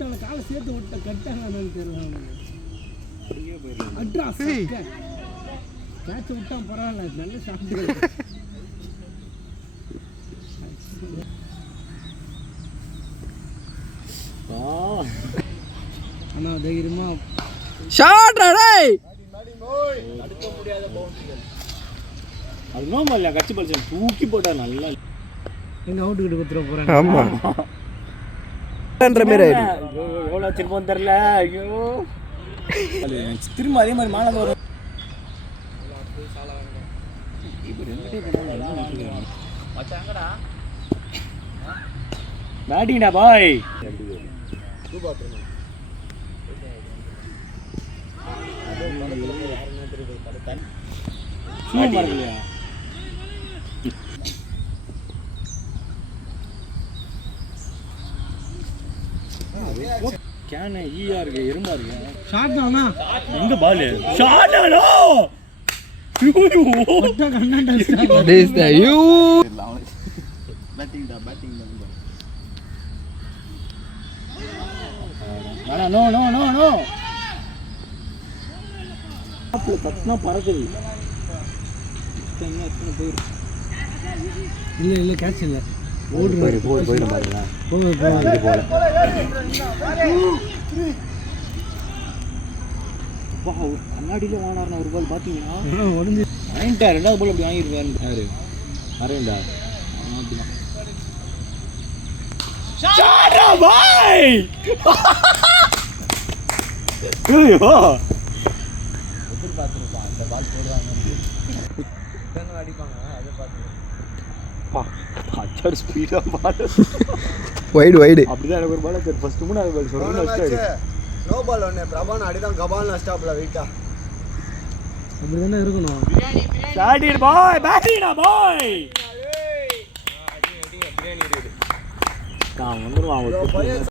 விட்டான காலை சேர்த்து விட்ட கட்டாங்கன்னு தெரியல அட்ரா கேட்ச் விட்டான் பரவாயில்ல நல்ல ஷாட் அண்ணா தைரியமா ஷாட் டேய் தடுக்க முடியாத பவுண்டரிகள் அது நோமல்ல கட்சி பல்சன் தூக்கி போட்டா நல்லா எங்க அவுட் கிட்ட குத்துற போறாங்க ஆமா என்ற மாதிரி எவ்வளோ திருப்பம் தெரியல ஐயோ திரும்ப அதே மாதிரி மாலை வரும் பேட்டிங்கடா பாய் கேன ஈயா இருக்கு எறும்பா இருக்கு ஷாட் தானா எங்க பால் ஷாட் ஆனோ ஒட்ட கண்ணாண்டா this the you பேட்டிங் டா ஆனா நோ நோ நோ நோ அப்போ தட்னா பறக்குது எத்தனை போயிரு இல்ல கேட்ச் இல்ல போயிரு போயிடும் பாருங்க கண்ணாடியில வாங்கினார் ஒரு பால் பார்த்தீங்கன்னா உடஞ்சி வாங்கிட்டார் ரெண்டாவது பால் அப்படி வாங்கியிருக்காரு யாரு அரவிந்தா எதிர்பார்த்துருப்பான் அந்த பால் போடுவாங்க அடிப்பாங்க அதை பார்த்து ஸ்பீடா பால் வைடு அப்படிதான் எனக்கு ஒரு பால் சரி ஃபர்ஸ்ட் மூணாவது பால் சொல்லுங்க நோ பால் ஒன்று பிரபான் அடிதான் கபால் ஸ்டாப்ல வெயிட்டா அப்படி தானே இருக்கணும் ஷாடிர் பாய் பேட்டிங்கடா பாய் நான் வந்துருவான்